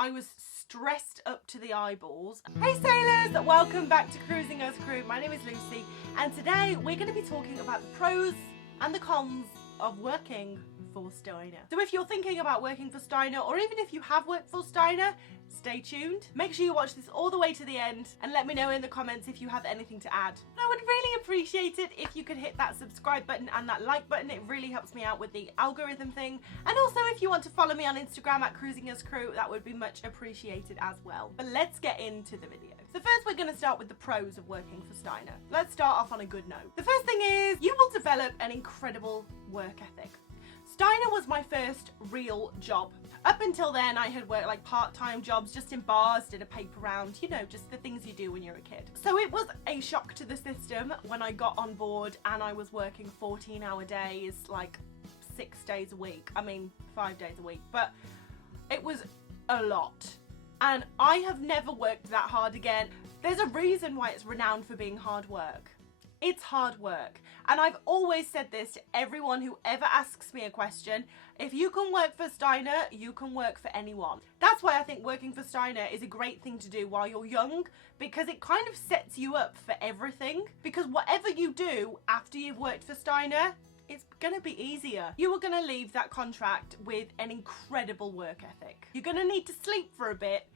I was stressed up to the eyeballs. Hey sailors, welcome back to Cruising Us Crew. My name is Lucy and today we're going to be talking about the pros and the cons of working for Steiner. So if you're thinking about working for Steiner, or even if you have worked for Steiner, stay tuned. Make sure you watch this all the way to the end and let me know in the comments if you have anything to add. I would really appreciate it if you could hit that subscribe button and that like button. It really helps me out with the algorithm thing. And also if you want to follow me on Instagram at Cruising Us Crew, that would be much appreciated as well. But let's get into the video. So first we're going to start with the pros of working for Steiner. Let's start off on a good note. The first thing is you will develop an incredible work ethic. Steiner was my first real job. Up until then, I had worked like part-time jobs just in bars, did a paper round, you know, just the things you do when you're a kid. So it was a shock to the system when I got on board and I was working 14-hour days, like 6 days a week. I mean, 5 days a week, but it was a lot. And I have never worked that hard again. There's a reason why it's renowned for being hard work. It's hard work. And I've always said this to everyone who ever asks me a question. If you can work for Steiner, you can work for anyone. That's why I think working for Steiner is a great thing to do while you're young, because it kind of sets you up for everything. Because whatever you do after you've worked for Steiner, it's gonna be easier. You are gonna leave that contract with an incredible work ethic. You're gonna need to sleep for a bit,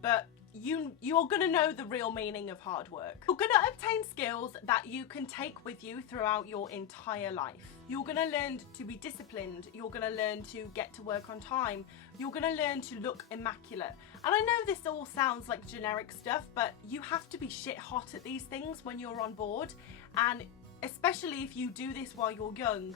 but you're gonna know the real meaning of hard work. You're gonna obtain skills that you can take with you throughout your entire life. You're gonna learn to be disciplined. You're gonna learn to get to work on time. You're gonna learn to look immaculate. And I know this all sounds like generic stuff, but you have to be shit hot at these things when you're on board. And especially if you do this while you're young,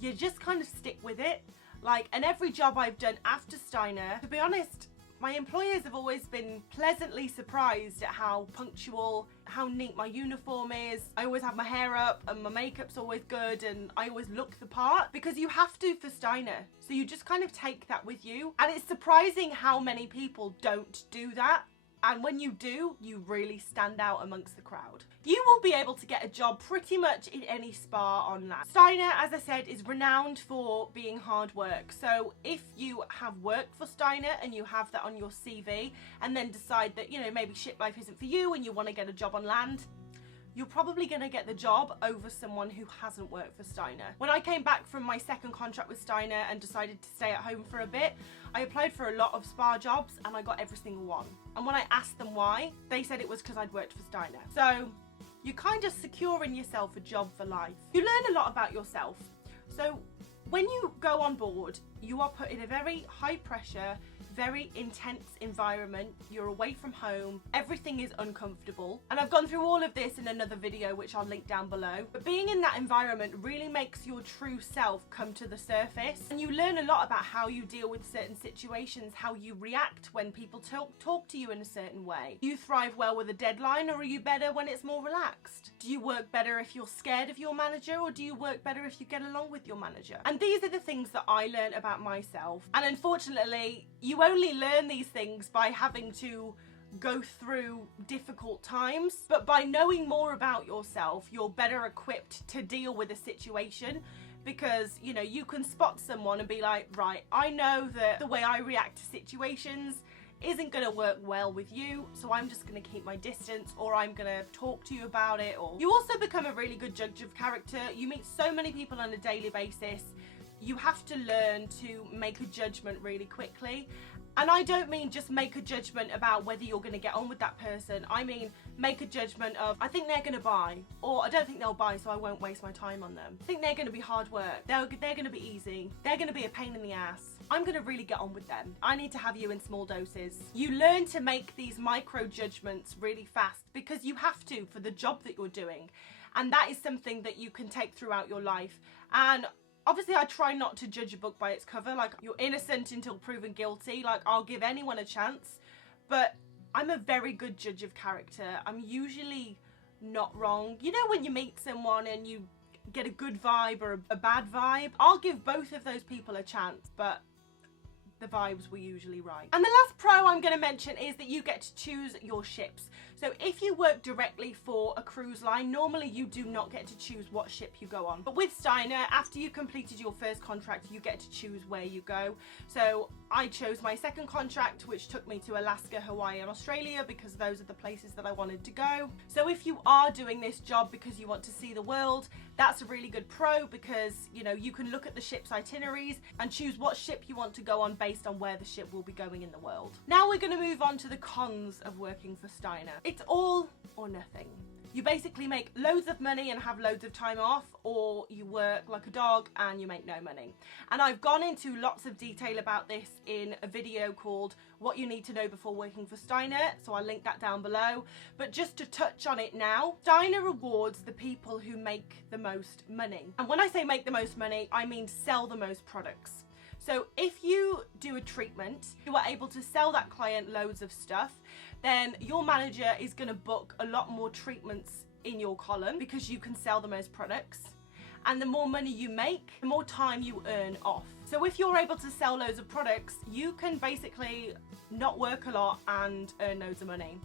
you just kind of stick with it. Like, and every job I've done after Steiner, to be honest, my employers have always been pleasantly surprised at how punctual, how neat my uniform is. I always have my hair up and my makeup's always good and I always look the part, because you have to for Steiner. So you just kind of take that with you. And it's surprising how many people don't do that. And when you do, you really stand out amongst the crowd. You will be able to get a job pretty much in any spa on land. Steiner, as I said, is renowned for being hard work. So if you have worked for Steiner and you have that on your CV and then decide that, you know, maybe ship life isn't for you and you want to get a job on land, you're probably going to get the job over someone who hasn't worked for Steiner. When I came back from my second contract with Steiner and decided to stay at home for a bit, I applied for a lot of spa jobs and I got every single one. And when I asked them why, they said it was because I'd worked for Steiner. So you're kind of securing yourself a job for life. You learn a lot about yourself. So when you go on board, you are put in a very high pressure, very intense environment. You're away from home. Everything is uncomfortable. And I've gone through all of this in another video, which I'll link down below. But being in that environment really makes your true self come to the surface. And you learn a lot about how you deal with certain situations, how you react when people talk to you in a certain way. Do you thrive well with a deadline, or are you better when it's more relaxed? Do you work better if you're scared of your manager, or do you work better if you get along with your manager? And these are the things that I learned about myself. And unfortunately, you only learn these things by having to go through difficult times. But by knowing more about yourself, you're better equipped to deal with a situation, because, you know, you can spot someone and be like, right, I know that the way I react to situations isn't going to work well with you, so I'm just going to keep my distance, or I'm going to talk to you about it. Or you also become a really good judge of character. You meet so many people on a daily basis. You have to learn to make a judgment really quickly. And I don't mean just make a judgment about whether you're going to get on with that person. I mean make a judgment of, I think they're going to buy, or I don't think they'll buy, so I won't waste my time on them. I think they're going to be hard work. They're going to be easy. They're going to be a pain in the ass. I'm going to really get on with them. I need to have you in small doses. You learn to make these micro judgments really fast, because you have to for the job that you're doing. And that is something that you can take throughout your life. And obviously, I try not to judge a book by its cover. Like, you're innocent until proven guilty. Like, I'll give anyone a chance. But I'm a very good judge of character. I'm usually not wrong. You know when you meet someone and you get a good vibe or a bad vibe? I'll give both of those people a chance, but the vibes were usually right. And the last pro I'm going to mention is that you get to choose your ships. So if you work directly for a cruise line, normally you do not get to choose what ship you go on. But with Steiner, after you completed your first contract, you get to choose where you go. So I chose my second contract, which took me to Alaska, Hawaii and Australia, because those are the places that I wanted to go. So if you are doing this job because you want to see the world, that's a really good pro, because you know, you can look at the ship's itineraries and choose what ship you want to go on based on where the ship will be going in the world. Now we're going to move on to the cons of working for Steiner. It's all or nothing. You basically make loads of money and have loads of time off, or you work like a dog and you make no money. And I've gone into lots of detail about this in a video called What You Need to Know Before Working for Steiner, so I'll link that down below. But just to touch on it now, Steiner rewards the people who make the most money. And when I say make the most money, I mean sell the most products. So if you do a treatment, you are able to sell that client loads of stuff, then your manager is going to book a lot more treatments in your column because you can sell the most products. And the more money you make, the more time you earn off. So if you're able to sell loads of products, you can basically not work a lot and earn loads of money.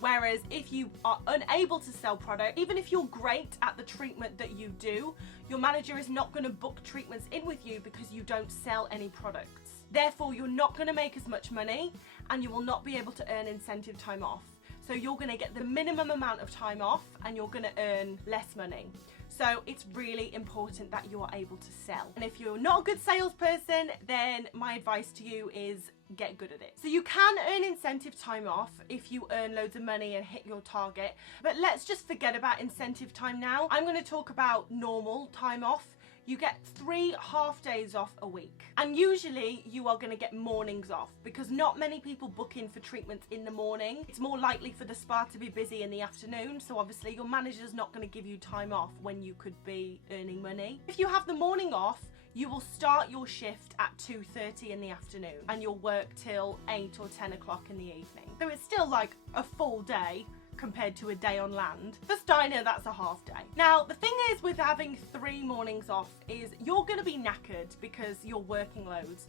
Whereas if you are unable to sell product, even if you're great at the treatment that you do, your manager is not going to book treatments in with you because you don't sell any products. Therefore, you're not going to make as much money and you will not be able to earn incentive time off. So you're going to get the minimum amount of time off and you're going to earn less money. So it's really important that you are able to sell. And if you're not a good salesperson, then my advice to you is get good at it. So you can earn incentive time off if you earn loads of money and hit your target, but let's just forget about incentive time now. I'm going to talk about normal time off. You get 3 half days off a week. And usually you are going to get mornings off because not many people book in for treatments in the morning. It's more likely for the spa to be busy in the afternoon. So obviously your manager's not going to give you time off when you could be earning money. If you have the morning off, you will start your shift at 2:30 in the afternoon and you'll work till 8 or 10 o'clock in the evening. So it's still like a full day compared to a day on land. For Steiner, that's a half day. Now, the thing is with having 3 mornings off is you're going to be knackered because you're working loads.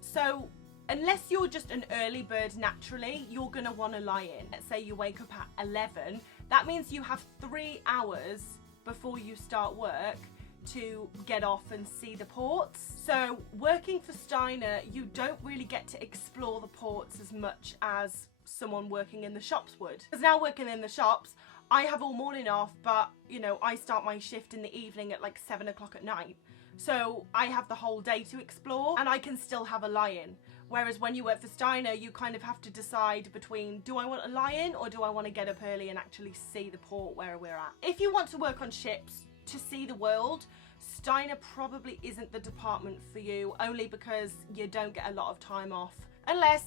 So unless you're just an early bird naturally, you're going to want to lie in. Let's say you wake up at 11. That means you have 3 hours before you start work to get off and see the ports. So working for Steiner, you don't really get to explore the ports as much as someone working in the shops would. Because now working in the shops, I have all morning off, but you know, I start my shift in the evening at like 7 o'clock at night. So I have the whole day to explore and I can still have a lie-in. Whereas when you work for Steiner, you kind of have to decide between, do I want a lie-in or do I want to get up early and actually see the port where we're at? If you want to work on ships to see the world, Steiner probably isn't the department for you, only because you don't get a lot of time off unless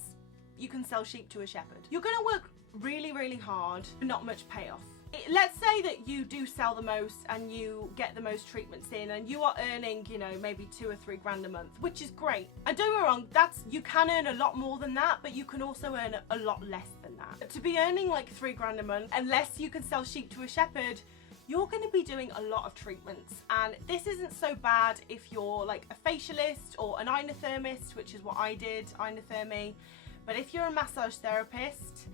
you can sell sheep to a shepherd. You're going to work really, really hard for not much payoff. Let's say that you do sell the most and you get the most treatments in and you are earning, you know, maybe 2 or 3 grand a month, which is great. And don't get me wrong, you can earn a lot more than that, but you can also earn a lot less than that. To be earning like 3 grand a month, unless you can sell sheep to a shepherd, you're going to be doing a lot of treatments. And this isn't so bad if you're like a facialist or an inothermist, which is what I did, inothermy. But if you're a massage therapist,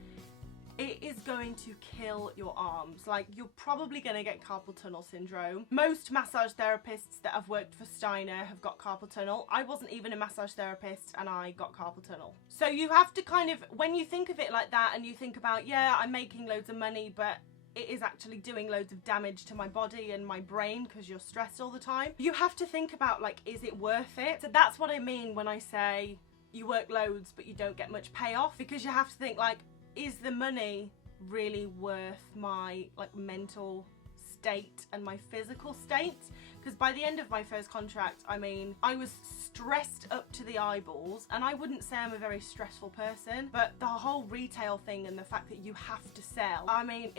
it is going to kill your arms. Like, you're probably going to get carpal tunnel syndrome. Most massage therapists that have worked for Steiner have got carpal tunnel. I wasn't even a massage therapist and I got carpal tunnel. So you have to kind of, when you think of it like that and you think about, yeah, I'm making loads of money, but it is actually doing loads of damage to my body and my brain because you're stressed all the time. You have to think about, like, is it worth it? So that's what I mean when I say you work loads but you don't get much payoff, because you have to think, like, is the money really worth my like mental state and my physical state? Because by the end of my first contract, I mean, I was stressed up to the eyeballs, and I wouldn't say I'm a very stressful person, but the whole retail thing and the fact that you have to sell, I mean,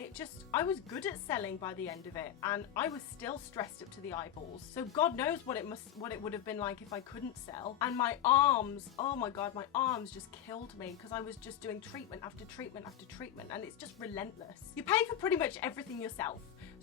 I was good at selling by the end of it, and I was still stressed up to the eyeballs. So God knows what it would have been like if I couldn't sell. And my arms, oh my God, my arms just killed me because I was just doing treatment after treatment after treatment, and it's just relentless. You pay for pretty much everything yourself.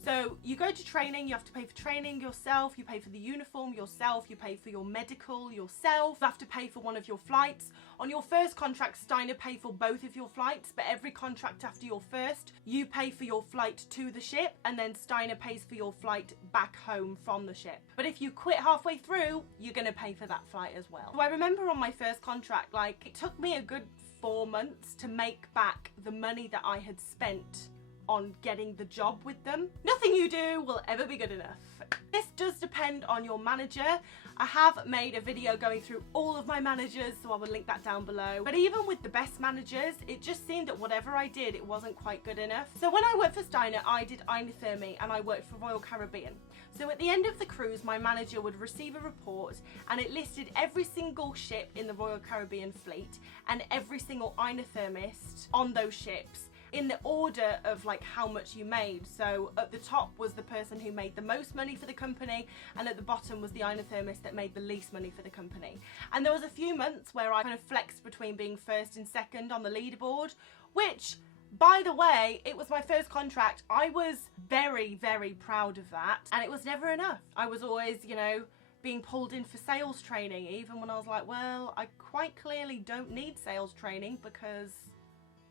So you go to training, you have to pay for training yourself, you pay for the uniform yourself, you pay for your medical yourself, you have to pay for one of your flights. On your first contract, Steiner pay for both of your flights, but every contract after your first, you pay for your flight to the ship, and then Steiner pays for your flight back home from the ship. But if you quit halfway through, you're gonna pay for that flight as well. So I remember on my first contract, like, it took me a good 4 months to make back the money that I had spent on getting the job with them. Nothing you do will ever be good enough. This does depend on your manager. I have made a video going through all of my managers, so I will link that down below. But even with the best managers, it just seemed that whatever I did, it wasn't quite good enough. So when I worked for Steiner, I did inothermy and I worked for Royal Caribbean. So at the end of the cruise, my manager would receive a report and it listed every single ship in the Royal Caribbean fleet and every single inothermist on those ships, in the order of like how much you made. So at the top was the person who made the most money for the company, and at the bottom was the inothermist that made the least money for the company. And there was a few months where I kind of flexed between being first and second on the leaderboard, which, by the way, it was my first contract. I was very, very proud of that, and it was never enough. I was always, you know, being pulled in for sales training, even when I was like, well, I quite clearly don't need sales training because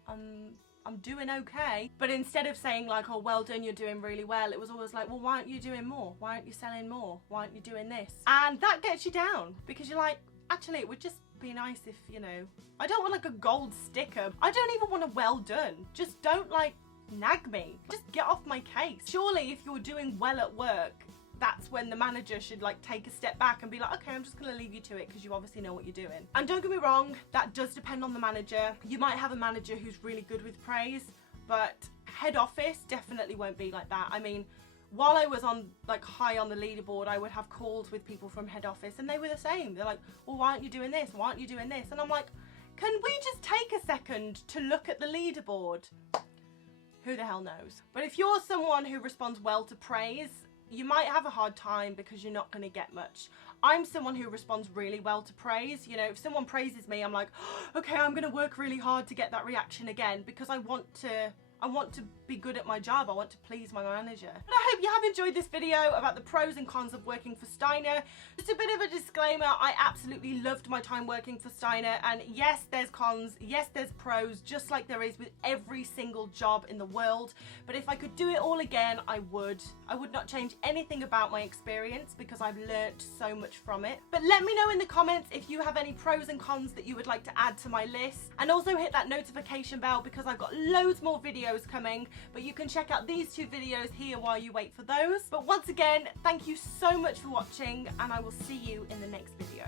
I'm doing okay. But instead of saying like, oh, well done, you're doing really well, it was always like, well, why aren't you doing more? Why aren't you selling more? Why aren't you doing this? And that gets you down, because you're like, actually, it would just be nice if, you know, I don't want like a gold sticker. I don't even want a well done. Just don't like nag me. Just get off my case. Surely if you're doing well at work, that's when the manager should like take a step back and be like, okay, I'm just gonna leave you to it because you obviously know what you're doing. And don't get me wrong, that does depend on the manager. You might have a manager who's really good with praise, but head office definitely won't be like that. I mean, while I was on like high on the leaderboard, I would have calls with people from head office and they were the same. They're like, well, why aren't you doing this? Why aren't you doing this? And I'm like, can we just take a second to look at the leaderboard? Who the hell knows? But if you're someone who responds well to praise, you might have a hard time because you're not going to get much. I'm someone who responds really well to praise. You know, if someone praises me, I'm like, oh, okay, I'm going to work really hard to get that reaction again, because I want to be good at my job. I want to please my manager. But I hope you have enjoyed this video about the pros and cons of working for Steiner. Just a bit of a disclaimer, I absolutely loved my time working for Steiner, and yes, there's cons, yes, there's pros, just like there is with every single job in the world. But if I could do it all again, I would. I would not change anything about my experience because I've learnt so much from it. But let me know in the comments if you have any pros and cons that you would like to add to my list. And also hit that notification bell because I've got loads more videos coming, but you can check out these 2 videos here while you wait for those. But once again, thank you so much for watching, and I will see you in the next video.